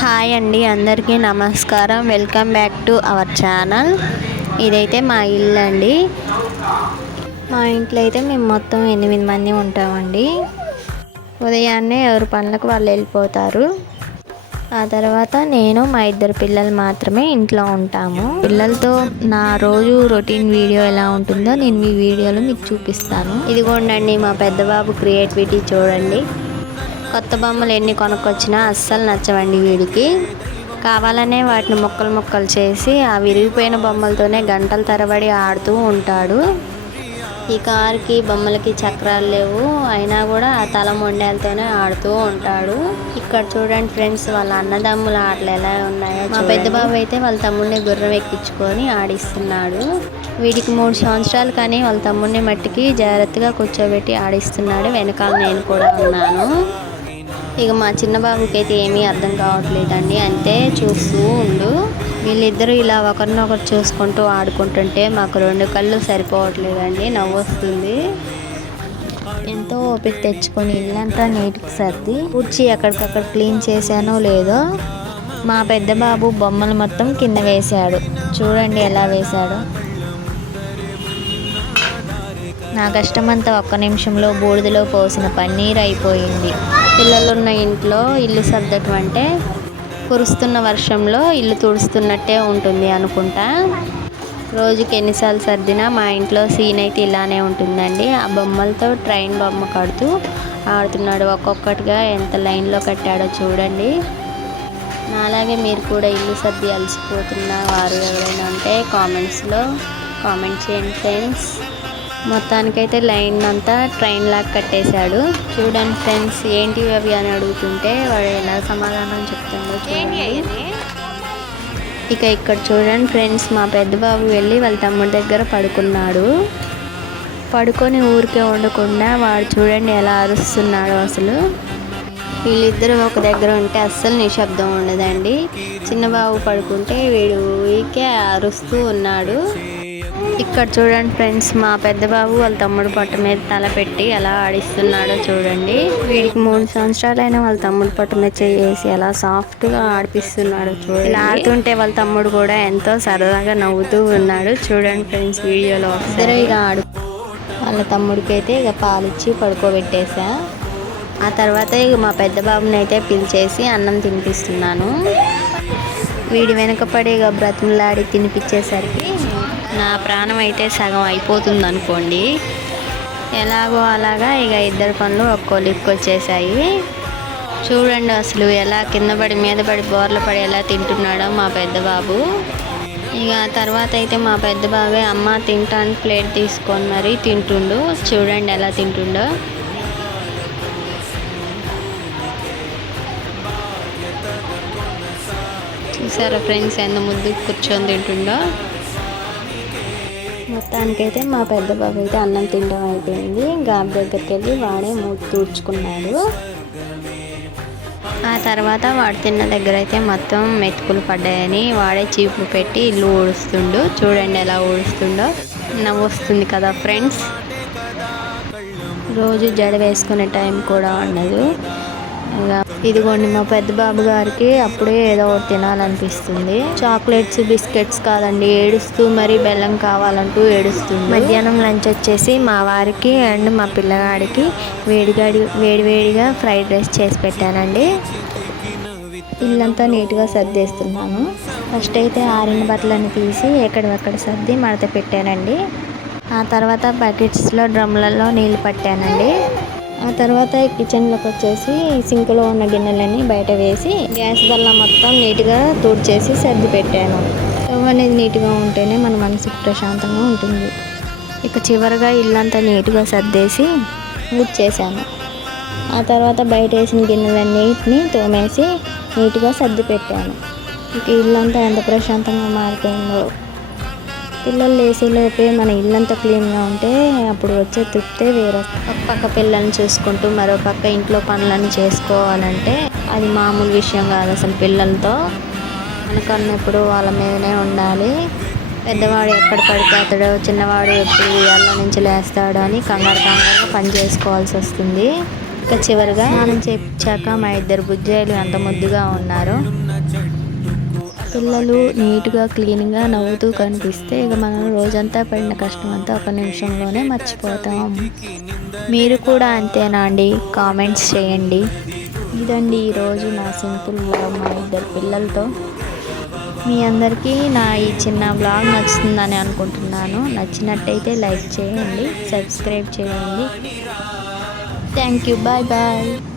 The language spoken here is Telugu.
హాయ్ అండి, అందరికీ నమస్కారం. Welcome back to our channel. ఇదైతే మా ఇల్లు అండి. మా ఇంట్లో అయితే మేము మొత్తం 8 మంది ఉంటామండి. ఉదయాన్నే ఎవరి పనులకు వాళ్ళు వెళ్ళిపోతారు. ఆ తర్వాత నేను మా 2 పిల్లలు మాత్రమే ఇంట్లో ఉంటాము. పిల్లలతో నా రోజు రొటీన్ వీడియో ఎలా ఉంటుందో నేను ఈ వీడియోలో మీకు చూపిస్తాను. ఇదిగోండి మా పెద్ద బాబు క్రియేటివిటీ చూడండి. కొత్త బొమ్మలు ఎన్ని కొనుక్కొచ్చినా అస్సలు నచ్చవండి వీడికి. కావాలనే వాటిని ముక్కలు చేసి ఆ విరిగిపోయిన బొమ్మలతోనే గంటల తరబడి ఆడుతూ ఉంటాడు. ఈ కారుకి బొమ్మలకి చక్రాలు లేవు, అయినా కూడా ఆ తల మొండాలతోనే ఆడుతూ ఉంటాడు. ఇక్కడ చూడండి ఫ్రెండ్స్, వాళ్ళ అన్నదమ్ముల ఆటలు ఎలా ఉన్నాయో. మా పెద్ద బాబు అయితే వాళ్ళ తమ్ముడిని గుర్రం ఎక్కించుకొని ఆడిస్తున్నాడు. వీడికి 3 సంవత్సరాలు, కానీ వాళ్ళ తమ్ముడిని మట్టికి జాగ్రత్తగా కూర్చోబెట్టి ఆడిస్తున్నాడు. వెనకాల నేను కూడా ఉన్నాను. ఇక మా చిన్న బాబుకి అయితే ఏమీ అర్థం కావట్లేదండి, అంతే చూస్తూ ఉండు. వీళ్ళిద్దరూ ఇలా ఒకరినొకరు చూసుకుంటూ ఆడుకుంటుంటే మాకు 2 కళ్ళు సరిపోవట్లేదండి, నవ్వు వస్తుంది. ఎంతో ఓపిక తెచ్చుకొని ఇల్లంతా నీట్గా సర్ది ఊడ్చి ఎక్కడికక్కడ క్లీన్ చేశానో లేదో మా పెద్ద బాబు బొమ్మలు మొత్తం కింద వేశాడు. చూడండి ఎలా వేశాడు. నా కష్టమంతా ఒక్క నిమిషంలో బూడిదలో పోసిన పన్నీర్ అయిపోయింది. పిల్లలున్న ఇంట్లో ఇల్లు సర్దటం అంటే కురుస్తున్న వర్షంలో ఇల్లు తుడుస్తున్నట్టే ఉంటుంది అనుకుంటా. రోజుకి ఎన్నిసార్లు సర్దినా మా ఇంట్లో సీన్ అయితే ఇలానే ఉంటుందండి. ఆ బొమ్మలతో ట్రైన్ బొమ్మ కడుతూ ఆడుతున్నాడు. ఒక్కొక్కటిగా ఎంత లైన్లో కట్టాడో చూడండి. నాలాగే మీరు కూడా ఇల్లు సర్ది అలసిపోతున్న వారు ఎవరైనా ఉంటే కామెంట్స్లో కామెంట్ చేయండి ఫ్రెండ్స్. మొత్తానికైతే లైన్ అంతా ట్రైన్ లాగా కట్టేశాడు. చూడండి ఫ్రెండ్స్, ఏంటి అవి అని అడుగుతుంటే వాడు ఎలా సమాధానం చెప్తుండో చూడండి. ఇక ఇక్కడ చూడండి ఫ్రెండ్స్, మా పెద్ద బాబు వెళ్ళి వాళ్ళ తమ్ముడి దగ్గర పడుకున్నాడు. పడుకొని ఊరికే ఉండకుండా వాడు చూడండి ఎలా అరుస్తున్నాడు. అసలు వీళ్ళిద్దరూ ఒక దగ్గర ఉంటే అస్సలు నిశ్శబ్దం ఉండదండి. చిన్న బాబు పడుకుంటే వీడు ఊరికే అరుస్తూ ఉన్నాడు. ఇక్కడ చూడండి ఫ్రెండ్స్, మా పెద్ద బాబు వాళ్ళ తమ్ముడు పట్టు మీద తల పెట్టి ఎలా ఆడిస్తున్నాడో చూడండి. వీడికి 3 సంవత్సరాలైనా వాళ్ళ తమ్ముడు పట్టు మీద చేసి ఎలా సాఫ్ట్గా ఆడిపిస్తున్నాడో చూడండి. ఇలా ఆడుతుంటే వాళ్ళ తమ్ముడు కూడా ఎంతో సరదాగా నవ్వుతూ ఉన్నాడు. చూడండి ఫ్రెండ్స్ వీడియోలో. ఇద్దరు ఇక వాళ్ళ తమ్ముడికి అయితే ఇక పాలిచ్చి పడుకోబెట్టేసా. ఆ తర్వాత ఇక మా పెద్ద బాబుని అయితే పిలిచేసి అన్నం తినిపిస్తున్నాను. వీడి వెనకపడి ఇక బ్రతిమలాడి తినిపించేసరికి నా ప్రాణం అయితే సగం అయిపోతుంది అనుకోండి. ఎలాగో అలాగా ఇక 2 పనులు ఒక్కో లిక్కు వచ్చేసాయి. చూడండి అసలు ఎలా కింద పడి మీద పడి బోర్ల పడి ఎలా తింటున్నాడో మా పెద్ద బాబు. ఇక తర్వాత అయితే మా పెద్ద బాబే అమ్మ తింటాను ప్లేట్ తీసుకొని మరి తింటుండు. చూడండి ఎలా తింటుండో. చూసారా ఫ్రెండ్స్ ఎంత ముద్దు కూర్చొని తింటుండో. మొత్తానికైతే మా పెద్ద బాబు అయితే అన్నం తినడం అయిపోయింది. గాబు దగ్గరికి వెళ్ళి వాడే మూతి తూడ్చుకున్నాడు. ఆ తర్వాత వాడు తిన్న దగ్గర అయితే మొత్తం మెతుకులు పడ్డాయని వాడే చీపులు పెట్టి ఇల్లు ఊడుస్తుండు. చూడండి ఎలా ఊడుస్తుండో. నవ్వు వస్తుంది కదా ఫ్రెండ్స్. రోజు జడ వేసుకునే టైం కూడా ఉండదు. ఇదిగోండి మా పెద్ద బాబు గారికి అప్పుడే ఏదో ఒకటి తినాలనిపిస్తుంది. చాక్లెట్స్ బిస్కెట్స్ కాదండి, ఏడుస్తూ మరి బెల్లం కావాలంటూ ఏడుస్తుంది. మధ్యాహ్నం లంచ్ వచ్చేసి మా వారికి అండ్ మా పిల్లగాడికి వేడివేడిగా ఫ్రైడ్ రైస్ చేసి పెట్టానండి. ఇల్లంతా నీట్గా సర్దేస్తున్నాను. ఫస్ట్ అయితే ఆరిన బట్టలను తీసి ఎక్కడెక్కడ సర్ది మడత పెట్టానండి. ఆ తర్వాత బకెట్స్లో డ్రమ్లలో నీళ్ళు పట్టానండి. ఆ తర్వాత కిచెన్లోకి వచ్చేసి సింక్లో ఉన్న గిన్నెలన్నీ బయట వేసి గ్యాస్ బల్ల మొత్తం నీట్గా తుడిచేసి సర్ది పెట్టాను. స్టవ్ అనేది నీట్గా ఉంటేనే మన మనసుకు ప్రశాంతంగా ఉంటుంది. ఇక చివరిగా ఇల్లంతా నీట్గా సర్దేసి ఊడ్చేసాను. ఆ తర్వాత బయట వేసిన గిన్నెలన్నిటిని తోమేసి నీట్గా సర్ది పెట్టాను. ఇక ఇల్లంతా ఎంత ప్రశాంతంగా మారిపోయిందో. పిల్లలు లేసేలోపే మన ఇల్లంతా క్లీన్గా ఉంటే అప్పుడు వచ్చే తృప్తే వేరే. ఒక పక్క పిల్లల్ని చూసుకుంటూ మరో పక్క ఇంట్లో పనులను చేసుకోవాలంటే అది మామూలు విషయం కాదు అసలు. పిల్లలతో మనకన్నప్పుడు వాళ్ళ మీదనే ఉండాలి. పెద్దవాడు ఎక్కడ పడిపోతాడో, చిన్నవాడు ఎప్పుడు ఉయ్యాల నుంచి లేస్తాడో అని కంగారుగా పని చేసుకోవాల్సి వస్తుంది. ఇక చివరిగా స్నానం చేయించాక మా ఇద్దరు బుజ్జాయిలు ఎంత ముద్దుగా ఉన్నారో. పిల్లలు నీట్గా క్లీన్గా నవ్వుతూ కనిపిస్తే ఇక మనం రోజంతా పడిన కష్టం అంతా ఒక నిమిషంలోనే మర్చిపోతాం. మీరు కూడా అంతేనా అండి? కామెంట్స్ చేయండి. ఇదండి ఈరోజు నా సింపుల్ వ్లాగ్ మా ఇద్దరు పిల్లలతో. మీ అందరికీ నా ఈ చిన్న వ్లాగ్ నచ్చుతుందని అనుకుంటున్నాను. నచ్చినట్టయితే లైక్ చేయండి, సబ్స్క్రైబ్ చేయండి. Thank you. Bye bye.